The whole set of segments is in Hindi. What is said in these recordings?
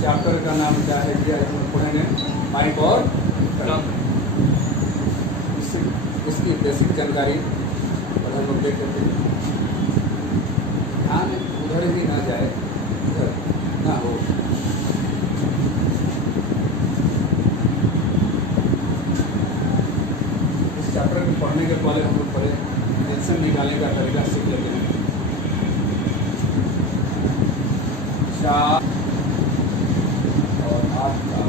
चैप्टर का नाम क्या है कि हम लोग पढ़ेंगे पाइप और ड्रम। इसकी बेसिक जानकारी और हम लोग देख लेते हैं। ध्यान उधर भी ना जाए, उधर ना हो। इस चैप्टर को पढ़ने के पहले हम लोग पहले एल्सियम निकालने का तरीका सीख लेते हैं। 4 और 8 का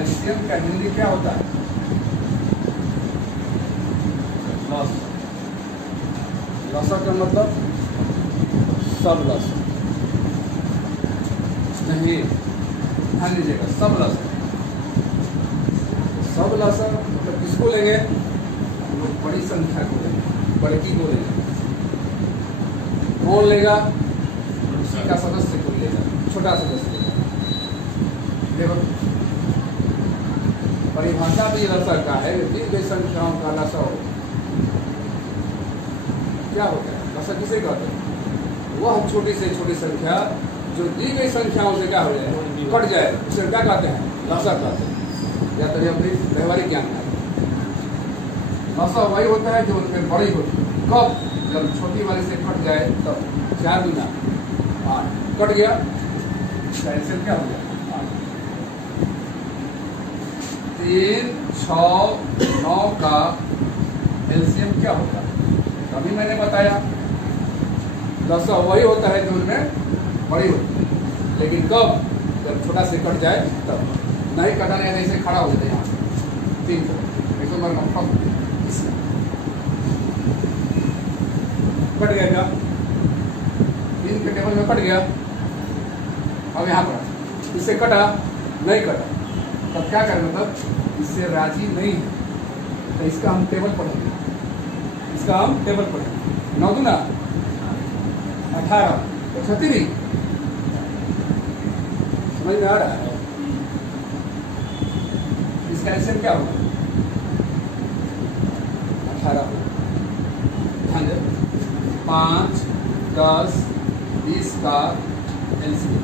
एल्सियम का हिंदी क्या होता है? लसक का मतलब सब लसक नहीं, ध्यान दीजिएगा, सब लसक। सब लसक मतलब किसको लेंगे? हम लोग बड़ी संख्या को लेंगे, बड़की को लेंगे। कौन लेगा? उसी का सदस्य को लेगा, छोटा सदस्य लेगा। देखो परिभाषा भी लसक का है, दी गई संख्याओं का लसक क्या होता है? लसक किसे कहते हैं? वह छोटी से छोटी संख्या जो दी गई संख्याओं से क्या हो जाए, कट जाए, उसे क्या कहते हैं? लसक कहते हैं। या तो अपनी व्यवहारिक ज्ञान है। लसक वही होता है जो उनमें बड़ी होती है। कब? जब छोटी वाली से कट जाए तब। 4 गुना 8 कट गया, एल्सियम क्या हो गया? 3, 6, 9 का एल्सियम क्या होगा? अभी मैंने बताया लसक वही होता है जो उनमें बड़ी होती है, लेकिन कब? जब छोटा से कट जाए तब। नहीं कटाने ऐसे खड़ा हो जाता है यहाँ से 3 कट गया क्या? 3 के टेबल में कट गया। अब यहाँ पर इससे कटा, नहीं कटा, तब क्या करें? मतलब इससे राजी नहीं है तो इसका हम टेबल पढ़ेंगे। इसका हम टेबल पढ़ेंगे। 9 दूना 18, 36 समझ में आ रहा है? इसका एल्सियम क्या होगा? 18 होगा। ध्यान दे, 5, 10, 20 का एल्सियम।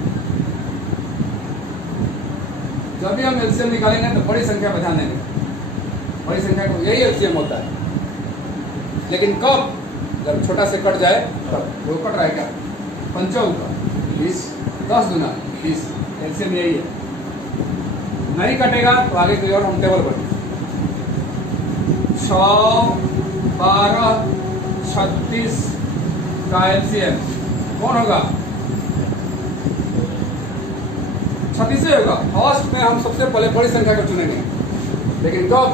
जब भी हम एल्सियम निकालेंगे तो बड़ी संख्या पर ध्यान देंगे। बड़ी संख्या को यही एल्सियम होता है, लेकिन कब? जब छोटा से कट जाए तब। वो कट रहा है क्या? 5 का 20, 10 गुना 20, एल्सियम यही है। नहीं कटेगा तो आगे कोई और हम टेबल बढ़े। 6, 12, 36 का एल्सियम कौन होगा? 36 होगा। फर्स्ट में हम सबसे पहले बड़ी संख्या को चुनेंगे, लेकिन कब?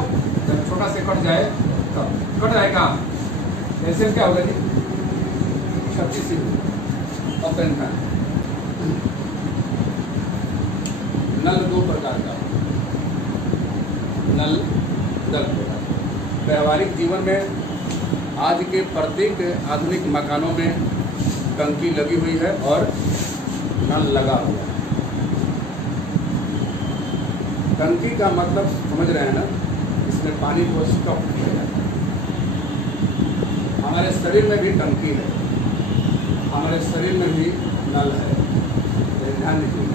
जब छोटा से कट जाए तब। कट जाएगा एल्सियम क्या होगा जी? 36 ही होगा। अब पेन का नल 2 प्रकार का, नल 10 प्रकार। व्यवहारिक जीवन में आज के प्रत्येक आधुनिक मकानों में टंकी लगी हुई है और नल लगा हुआ है। टंकी का मतलब समझ रहे हैं ना? इसमें पानी को स्टॉक किया जाता है। हमारे शरीर में भी टंकी है, हमारे शरीर में भी नल है। ध्यान दीजिए,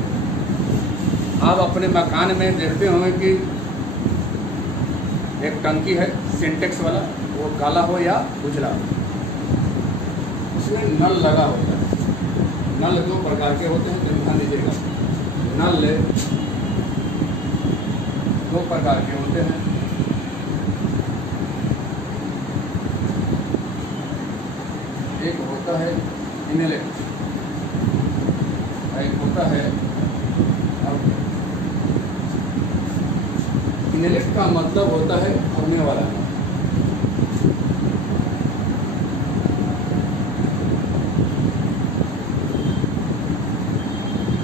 आप अपने मकान में देखते होंगे कि एक टंकी है सिंटेक्स वाला, वो काला हो या उजला हो, उसमें नल लगा होता है। नल 2 प्रकार के होते हैं, तो ध्यान दीजिएगा। नल 2 प्रकार के होते हैं। एक होता है इनलेट, एक होता है आउटलेट। इनलेट का मतलब होता है भरने वाला,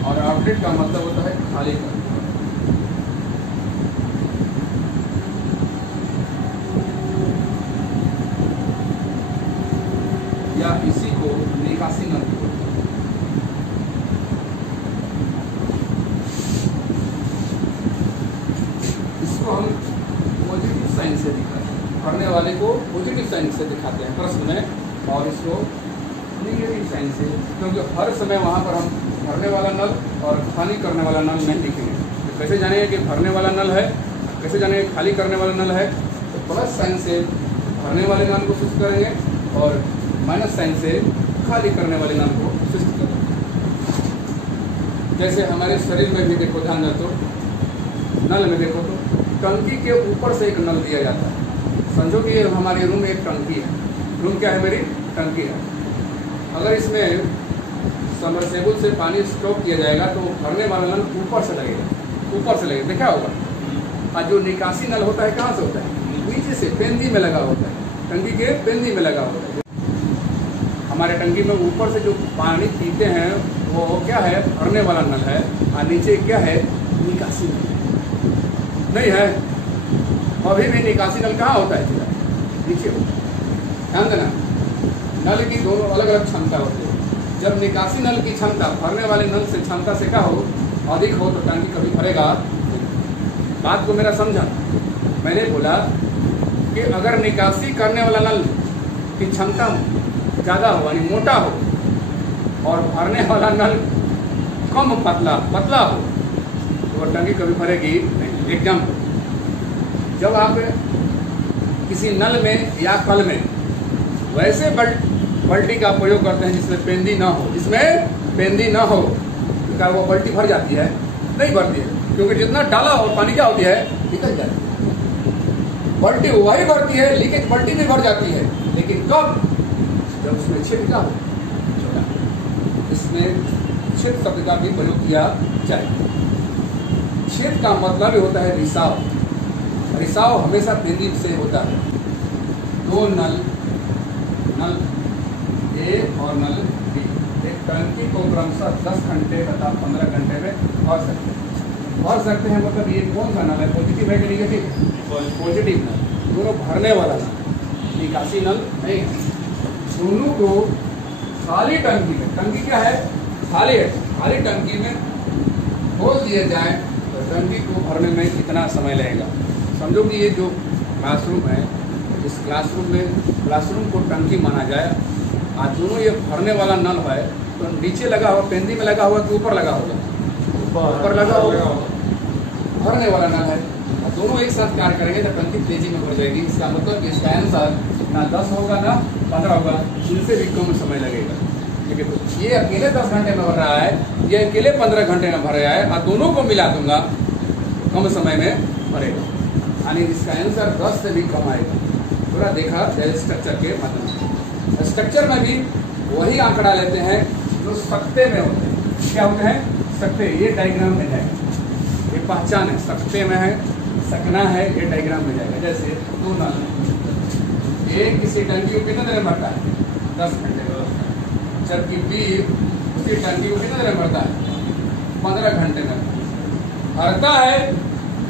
और आउटलेट का मतलब होता है खाली करना। या इसी को निकासी नल बोलते हैं। इसको हम पॉजिटिव साइन से दिखाते हैं, पढ़ने वाले को पॉजिटिव साइन से दिखाते हैं। प्रश्न में और इसको निगेटिव साइन से, क्योंकि हर समय वहाँ पर हम भरने वाला नल और खाली करने वाला नल नहीं लिखेंगे। तो कैसे जानेंगे कि भरने वाला नल है, कैसे जानेंगे खाली करने वाला नल है? तो प्लस साइन से भरने वाले नल को सूचित करेंगे और माइनस साइन से खाली करने वाले नल को सूचित करेंगे। जैसे हमारे शरीर में भी देखो, ध्यान दो तो नल में देखो तो टंकी के ऊपर से एक नल दिया जाता है। समझो कि हमारे रूम में एक टंकी है। रूम क्या है? मेरी टंकी है। अगर इसमें सबमर्सिबल से पानी स्टॉक किया जाएगा तो भरने वाला नल ऊपर से लगेगा, ऊपर से लगेगा, देखा होगा। और जो निकासी नल होता है कहाँ से होता है? नीचे से पेंदी में लगा होता है, टंकी के पेंदी में लगा होता है। हमारे टंकी में ऊपर से जो पानी पीते हैं वो क्या है? भरने वाला नल है, और नीचे क्या है? निकासी नल नहीं है। अभी भी निकासी नल कहाँ होता है? नीचे होता है। ध्यान देना, नल की दोनों अलग अलग क्षमता होती है। जब निकासी नल की क्षमता भरने वाले नल से क्षमता से क्या हो? अधिक हो तो टंकी कभी भरेगा। बात को मेरा समझा? मैंने बोला कि अगर निकासी करने वाला नल की क्षमता ज़्यादा हो, यानी मोटा हो, और भरने वाला नल कम पतला हो तो वह टंकी कभी भरेगी नहीं। एग्जाम्पल, जब आप किसी नल में या कल में वैसे बल्टी का प्रयोग करते हैं जिसमें पेंदी ना हो, इसमें पेंदी ना हो, तो क्या वो बल्टी भर जाती है? नहीं भरती है, क्योंकि जितना डाला और पानी क्या होती है? निकल जाती है। बल्टी वही भरती है, लीकेज बल्टी भी भर जाती है, लेकिन कब? जब उसमें छेद का हो, इसमें छेद शब्द का भी प्रयोग किया जाए। छेद का मतलब होता है रिसाव। रिसाव हमेशा पेंदी से होता है। दो नल ए और नल बी एक टंकी को क्रमशः 10 घंटे तथा 15 घंटे में भर सकते हैं। मतलब ये कौन सा नल है? पॉजिटिव है कि निगेटिव? पॉजिटिव नल। दोनों भरने वाला नल, निकासी नल नहीं है। दोनों को खाली टंकी में, टंकी क्या है? खाली है, खाली टंकी में खोल दिए जाए तो टंकी को भरने में कितना समय लगेगा? समझो कि ये जो क्लासरूम है, इस क्लासरूम को टंकी माना जाए, और दोनों ये भरने वाला नल है तो नीचे लगा हुआ, पेंदी में लगा हुआ कि ऊपर लगा होगा? ऊपर लगा होगा। भरने वाला नल है, और दोनों एक साथ कार्य करेंगे तो टंकी तेजी में भर जाएगी। इसका मतलब कि इसका आंसर ना 10 होगा ना 15 होगा, इनसे भी कम समय लगेगा। ठीक है, तो ये अकेले 10 घंटे में भर रहा है, ये अकेले 15 घंटे में भर रहा है, और दोनों को मिला दूंगा कम समय में भरेगा, यानी इसका आंसर 10 से भी कम आएगा। पूरा देखा जाए स्ट्रक्चर के माध्यम से। स्ट्रक्चर में भी वही आंकड़ा लेते हैं जो सख्ते में होते हैं। क्या होते हैं? सख्ते। ये डायग्राम में जाएगा, ये पहचान है, सख्ते में है, सकना है, ये डायग्राम में जाएगा। जैसे दो नल, एक किसी टंकी को कितने देर में भरता है? 10 घंटे में। जबकि बी उसकी टंकी को कितने देर में भरता है? 15 घंटे में भरता है।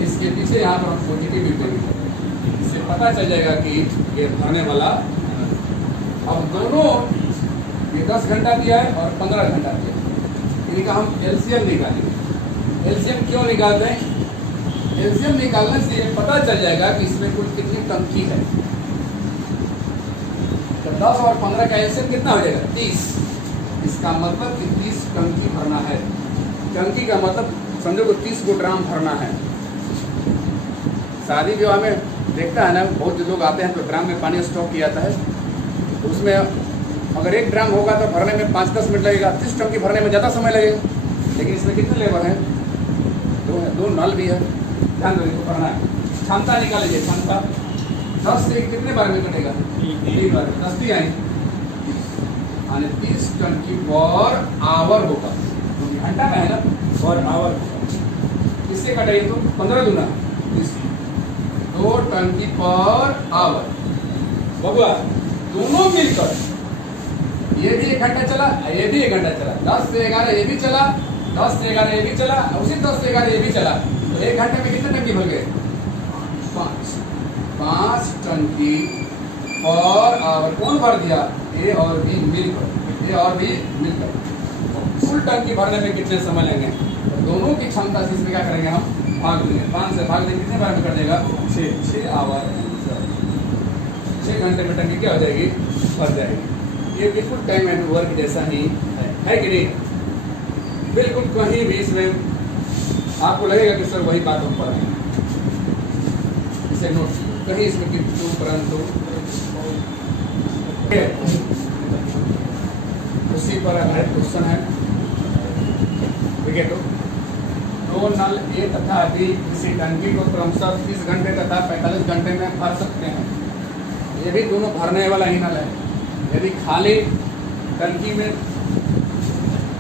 इसके पीछे यहाँ पर हम पॉजिटिव लिखेंगे, इससे पता चल जाएगा कि ये भरने वाला। अब दोनों ये 10 घंटा दिया है और 15 घंटा दिया है, इनका हम एलसीएम निकालेंगे। एलसीएम क्यों निकालते हैं? एलसीएम निकालने से ये पता चल जाएगा कि इसमें कुल कितनी टंकी है। तो 10 और 15 का एलसीएम कितना हो जाएगा? 30। इसका मतलब कि 30 टंकी भरना है। टंकी का मतलब समझो कि 30 गो ड्राम भरना है। शादी विवाह में देखता है ना, बहुत लोग आते हैं तो ड्राम में पानी स्टॉक किया जाता है, तो उसमें अगर 1 ड्राम होगा तो भरने में 5-10 मिनट लगेगा, 30 टंकी भरने में ज़्यादा समय लगेगा। लेकिन इसमें कितने लेबर हैं? 2 हैं, 2 नल भी है। ध्यान दो, इसको भरना है। क्षमता निकालिए, क्षमता 10 से कितने बार में कटेगा? 3 बार। 10 भी आएंगे, यानी 30 टंकी पर आवर होगा, क्योंकि घंटा में है ना, पर आवर होगा। इससे कटाइए तो 15 दूना 30, 2 टंकी पर आवर। बबुआ दोनों मिलकर, ये भी 1 घंटा चला, ये भी 1 घंटा चला, 10 से 11 ये भी चला, 10 से 11 ये भी चला, उसी 10 से 11 ये भी चला, तो 1 घंटे में कितने टंकी भर गए? 5 टंकी पर आवर। कौन भर दिया? ए और बी मिलकर, ए और बी मिलकर। फुल टंकी भरने में कितने समय लेंगे? तो दोनों की क्षमता से इसमें क्या करेंगे? हम भाग देंगे। 5 से भाग देंगे, कितने बार में कर देगा? 6 आवर। 6 घंटे में टंकी क्या हो जाएगी? भर जाएगी। ये बिल्कुल टाइम एंड वर्क जैसा ही है कि नहीं? बिल्कुल कहीं भी इसमें आपको लगेगा कि सर वही बात हम पढ़ रहे हैं, इसे नोट कहीं इसमें किंतु परंतु उसी पर आधारित क्वेश्चन है। ठीक है, तो दो नल ए तथा बी किसी टंकी को क्रमशः 30 घंटे तथा 45 घंटे में भर सकते हैं। ये भी दोनों भरने वाला ही नल है। यदि खाली टंकी में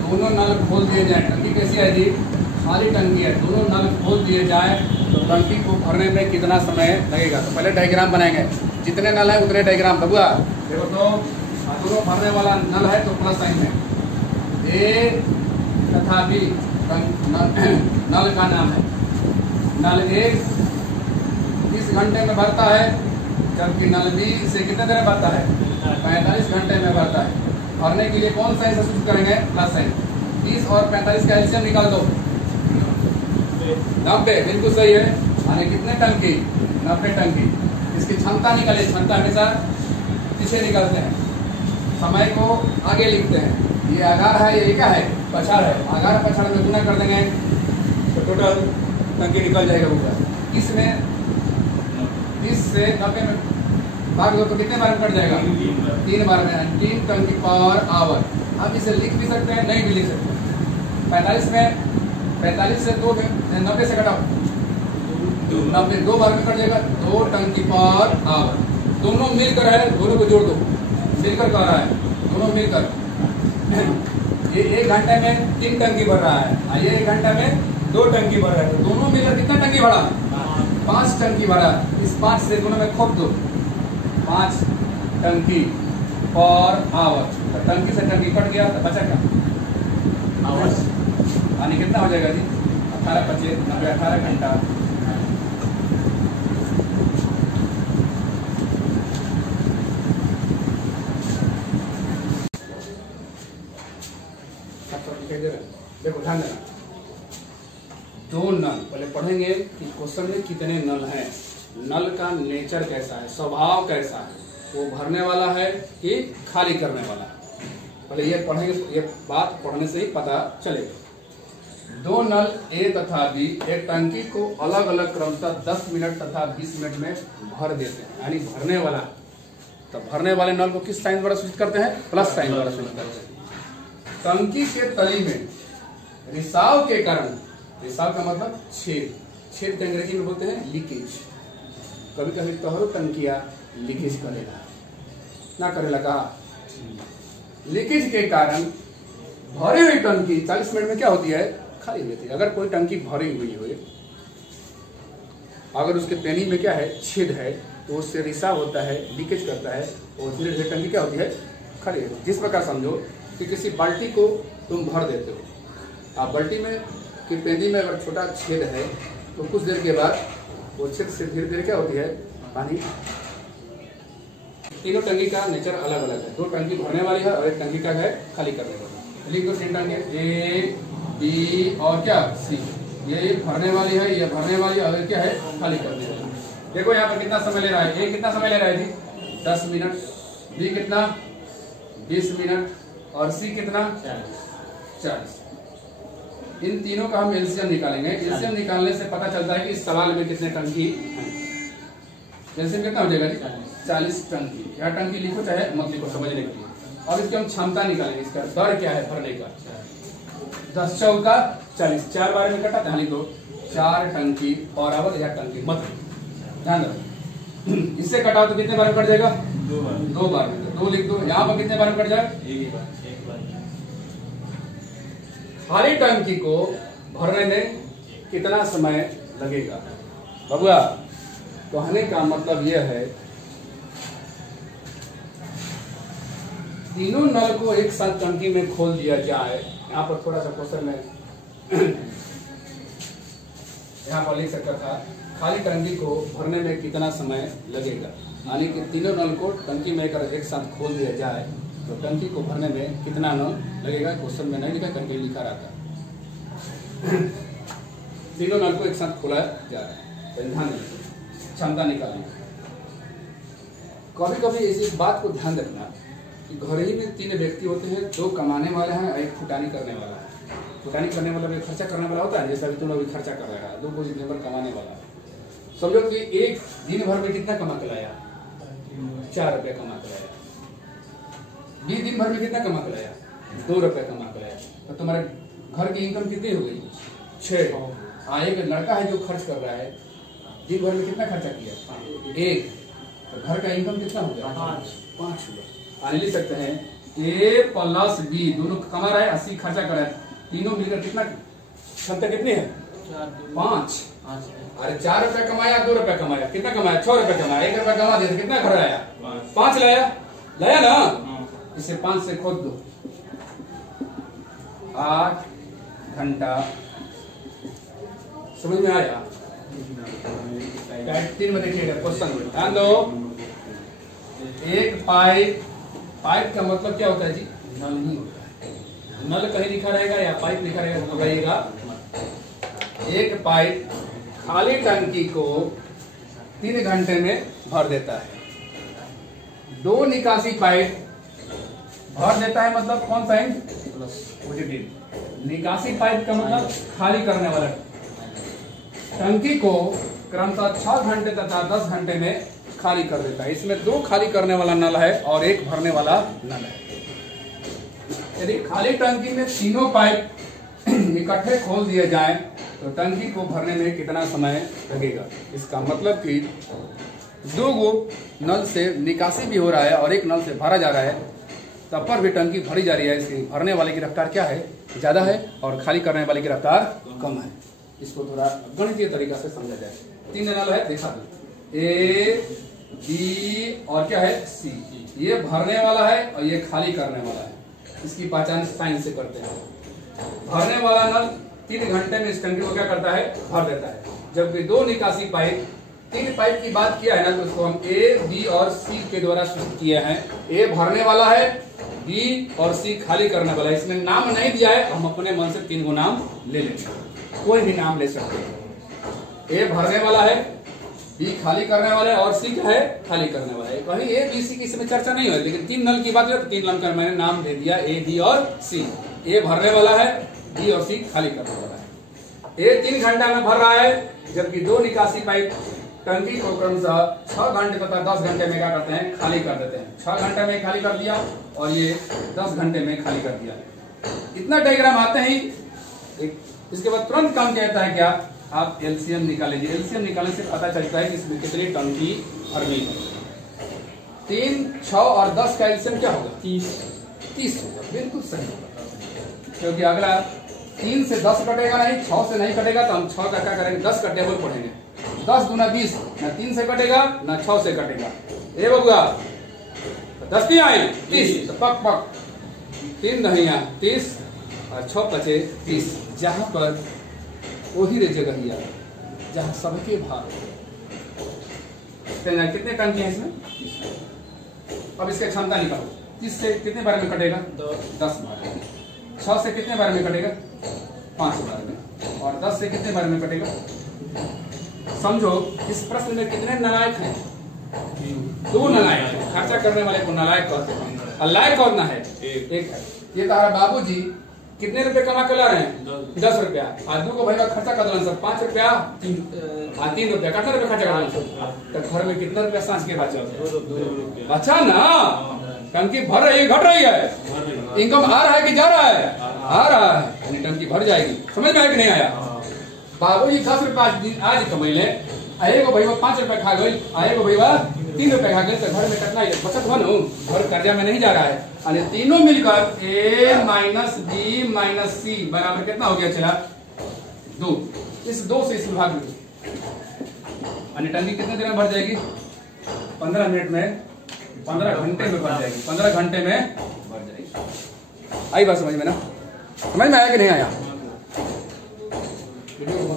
दोनों नल खोल दिए जाए, टंकी कैसी है जी? खाली टंकी है, दोनों नल खोल दिए जाए तो टंकी को भरने में कितना समय लगेगा? तो पहले डायग्राम बनाएंगे, जितने नल है उतने डायग्राम। बबुआ देखो, तो दोनों भरने वाला नल है तो प्लस साइन है, ए तथा बी नल का नाम है। नल ए 30 घंटे में भरता है, जबकि नल बी से कितने देर में भरता है? 45 घंटे में भरता है। भरने के लिए कौन साइन सब्स्टिट्यूट करेंगे? Plus sign. 30 और 45 का एलसीएम निकाल दो, 90। बिल्कुल सही है। यानी कितने टंकी? 90 टंकी। इसकी क्षमता निकालिए, क्षमता हमेशा पीछे निकालते हैं, समय को आगे लिखते हैं। ये आगार है, ये क्या है? पछाड़ है। आगार पछाड़ में गुना कर देंगे तो टोटल टंकी निकल जाएगा ऊपर। इसमें 30 से 90 में भाग दो तो कितने बार में कट जाएगा? 3 बार में। 3 टंकी पर आवर। आप इसे लिख भी सकते हैं, नहीं भी लिख सकते। 45 में 45 से 2 90 से घटाओ, 90 2 बार में कट जाएगा। 2 टंकी पर आवर। दोनों मिलकर है, दोनों को जोड़ दो, मिलकर कर रहा है, दोनों मिलकर। ये 1 घंटे में 3 टंकी भर रहा है, ये 1 घंटे में 2 टंकी भर रहा है। तो दोनों मिलकर कितना टंकी भरा? 5 टंकी भरा। इस 5 से दोनों में खोप दो, 5 टंकी पर आवर। तो टंकी से टंकी कट गया तो बचा क्या? आवर्स। यानी कितना हो जाएगा जी? 18 25 90 18 घंटा। देखो ध्यान देना, 2 नल पहले पढ़ेंगे कि क्वेश्चन में कितने नल हैं, नल का नेचर कैसा है, स्वभाव कैसा है, वो भरने वाला है कि खाली करने वाला है। पहले ये पढ़ेंगे, ये बात पढ़ने से ही पता चलेगा। 2 नल ए तथा बी एक टंकी को अलग अलग क्रमशः 10 मिनट तथा 20 मिनट में भर देते हैं। यानी भरने वाला, तो भरने वाले नल को किस साइन द्वारा सूचित करते हैं? प्लस साइन द्वारा सूचित करते हैं। टंकी के तली में रिसाव के कारण, रिसाव का मतलब छेद, छेद के अंग्रेजी में बोलते हैं लीकेज। कभी कभी तोहरो टंकिया लीकेज करेगा ना, करेला का लीकेज के कारण भरी हुई टंकी 40 मिनट में क्या होती है? खाली हो जाती है। अगर कोई टंकी भरी हुई हो, अगर उसके पेनी में क्या है? छेद है, तो उससे रिसाव होता है, लीकेज करता है, और धीरे धीरे टंकी क्या होती है? खाली होती है। जिस प्रकार समझो कि किसी बाल्टी को तुम भर देते हो, आप बाल्टी में की पेंदी में अगर छोटा छेद है तो कुछ देर के बाद वो छेद से धीरे धीरे क्या होती है? पानी। तीनों टंकी का नेचर अलग अलग है। 2 टंकी भरने वाली है और 1 टंकी का है खाली करने वाली। लिख दो 3 टंकी, ए बी और क्या? सी। ये भरने वाली है, ये भरने वाली, और क्या है? खाली करने वाली। देखो यहाँ पर कितना समय ले रहा है? ए कितना समय ले रहा है जी? 10 मिनट। बी कितना? 20 मिनट। और सी कितना? 40। इन तीनों का हम एलसीएम निकालेंगे। एलसीएम निकालने से पता चलता है कि इस सवाल में कितने टंकी हैं। एलसीएम कितना हो जाएगा? 40 टंकी। या टंकी लिखो चाहे मत लिखो, समझने के लिए। अब इसकी हम क्षमता निकालेंगे, इसका दर क्या है भरने का? 10 चौका 40, 4 बार में कटा, ध्यान लिखो 4 टंकी और आवर या टंकी मत ध्यान दो। इससे कटाओ तो कितने बार में कट जाएगा? 2 बार में। 2 लिख दो। यहाँ पर कितने बार में कट जाएगा? 1 बार। खाली टंकी को भरने में कितना समय लगेगा? बबुआ कहने का मतलब यह है, तीनों नल को एक साथ टंकी में खोल दिया जाए। यहाँ पर थोड़ा सा क्वेश्चन में यहाँ पर लिख सकता था, खाली टंकी को भरने में कितना समय लगेगा। यानी कि तीनों नल को टंकी में अगर एक साथ खोल दिया जाए तो टंकी को भरने में कितना नल लगेगा। क्वेश्चन में नहीं लिखा, टंकी लिखा रहता। तीनों नल को एक साथ खोला जा रहा है, ध्यान रखिए, क्षमता निकालनी। कभी कभी इस बात को ध्यान रखना कि घर ही में 3 व्यक्ति होते हैं, 2 कमाने वाले हैं और 1 फुटानी करने वाला है। फुटानी करने वाला भी खर्चा करने वाला होता है, जैसा तुम लोग भी खर्चा कर रहा है, 2 मेंबर कमाने वाला है। समझो कि एक दिन भर में कितना कमा के लाया? 4 रुपये कमा के लाया। 20 दिन भर में कितना कमा के लाया? 2 रुपये कमा के लाया। तो तुम्हारे घर की इनकम कितनी हो गई? 6। एक लड़का है जो खर्च कर रहा है, दिन भर में कितना खर्चा किया? 1। तो घर का इनकम कितना हो गया? 5 हुआ। लिख सकते हैं A + B दोनों कमा रहा है, 80 खर्चा कर रहा है, तीनों मिलकर कितना क्षमता कितनी है? 5। अरे 4 रुपया कमाया, 2 रुपया कमाया, कितना कमाया? 6 रुपया कमाया, 1 रुपया कमा दिया, कितना घर आया? 5 लाया ना। इसे 5 से खोद दो। 8 घंटा। समझ में आया? 3 में देखिएगा क्वेश्चन में ध्यान दो। एक पाइप का मतलब क्या होता है जी? नल नहीं होता है। नल कहीं लिखा रहेगा या पाइप लिखा रहेगा तो बताइएगा। एक पाइप खाली टंकी को 3 घंटे में भर देता है। 2 निकासी पाइप भर देता है, मतलब कौन सा है? पॉजिटिव। निकासी पाइप का मतलब खाली करने वाला। टंकी को क्रमशः 6 घंटे तथा 10 घंटे में खाली कर देता है। इसमें 2 खाली करने वाला नल है और 1 भरने वाला नल है। यदि खाली टंकी में तीनों पाइप इकट्ठे खोल दिए जाएं तो टंकी को भरने में कितना समय लगेगा? इसका मतलब कि 2 नल से निकासी भी हो रहा है और 1 नल से भरा जा रहा है, तब पर भी टंकी भरी जा रही है। इसकी भरने वाले की रफ्तार क्या है? ज्यादा है और खाली करने वाले की रफ्तार कम है। इसको थोड़ा गणितीय तरीका से समझा जाए। 3 नल है, देखा दो, A, B और क्या है? C। ये भरने वाला है और ये खाली करने वाला है। इसकी पहचान साइन से करते हैं। भरने वाला नल 3 घंटे में इस टंकी को क्या करता है? भर देता है। जबकि 2 निकासी पाइप, 3 पाइप की बात किया है ना, तो उसको हम A, B और C के द्वारा सूचित किए हैं। A भरने वाला है, B और C खाली करने वाला है। इसमें नाम नहीं दिया है, हम अपने मन से 3 नाम ले लेंगे, कोई भी नाम ले सकते हैं। A भरने वाला है, B खाली करने वाला है और C क्या है? खाली करने वाला है। कहीं A, B, C की इसमें चर्चा नहीं हुई, लेकिन 3 नल की बात है तो 3 नल का मैंने नाम दे दिया, A, B और C। A भरने वाला है, B और C खाली करने वाला है। A 3 घंटा में भर रहा है, जबकि 2 निकासी पाइप टंकी को क्रमशः 6 घंटे तथा 10 घंटे में क्या करते हैं? खाली कर देते हैं। 6 घंटे में खाली कर दिया और ये 10 घंटे में खाली कर दिया। इतना डायग्राम आते ही इसके बाद तुरंत काम कहता है क्या? आप एलसीएम निकाल लीजिए। एलसीएम निकालने से पता चलता है कि इसमें कितनी टंकी भरनी है। 3, 6 और 10 का एलसीएम क्या होगा? 30 होगा। बिल्कुल सही होगा, क्योंकि अगला 3 से 10 कटेगा नहीं, 6 से नहीं कटेगा, तो हम 6 का क्या करेंगे? 10 का टेबल पढ़ेंगे। 10 दूना 20, न 3 से कटेगा न 6 से कटेगा। ए बबुआ 10 नहीं आई 30, तो पक पक 3 नहीं आ 30 और 6 बचे 30। जहां पर वही रे जगह जहां सबके भार। कितने टंकी है इसमें? अब इसका क्षमता निकालो। 30 से कितने बार में कटेगा? 10 बार में। 6 से कितने बार में कटेगा? 5 बार में। और 10 से कितने बार में कटेगा? समझो इस प्रश्न में कितने नालायक हैं? 2 नालायक हैं। खर्चा करने वाले को नालायक कहते हैं और लायक कौन है? एक है। ये तारा बाबूजी कितने रुपए कमा के ला रहे हैं? 10 रुपया। आदमी को भाई खर्चा कर दो सर 5 रुपया 3 रुपया कितना रुपया खर्चा कर दो, तो घर में कितना रुपया सांझ के बचा? अच्छा ना, टंकी भर रही है, घट रही है, इनकम आ रहा है कि जा रहा है? आ रहा है, टंकी भर जाएगी। समझ में आया कि नहीं आया? बाबूजी 10 रुपया आज कमैले, आएगो भैया 5 रुपया खा गई, आएगो भैया 3 रुपया खा गए, तो घर में कितना बचत बनो? घर कर्जा में नहीं जा रहा है। और तीनों मिलकर A minus B minus C बराबर कितना हो गया? चला 2। इस 2 से इस भाग में टंकी कितने देर में भर जाएगी? 15 मिनट में, 15 घंटे में भर जाएगी। 15 घंटे में भर जाएगी। आई बात समझ में ना? समझ में आया कि नहीं आया? वीडियो को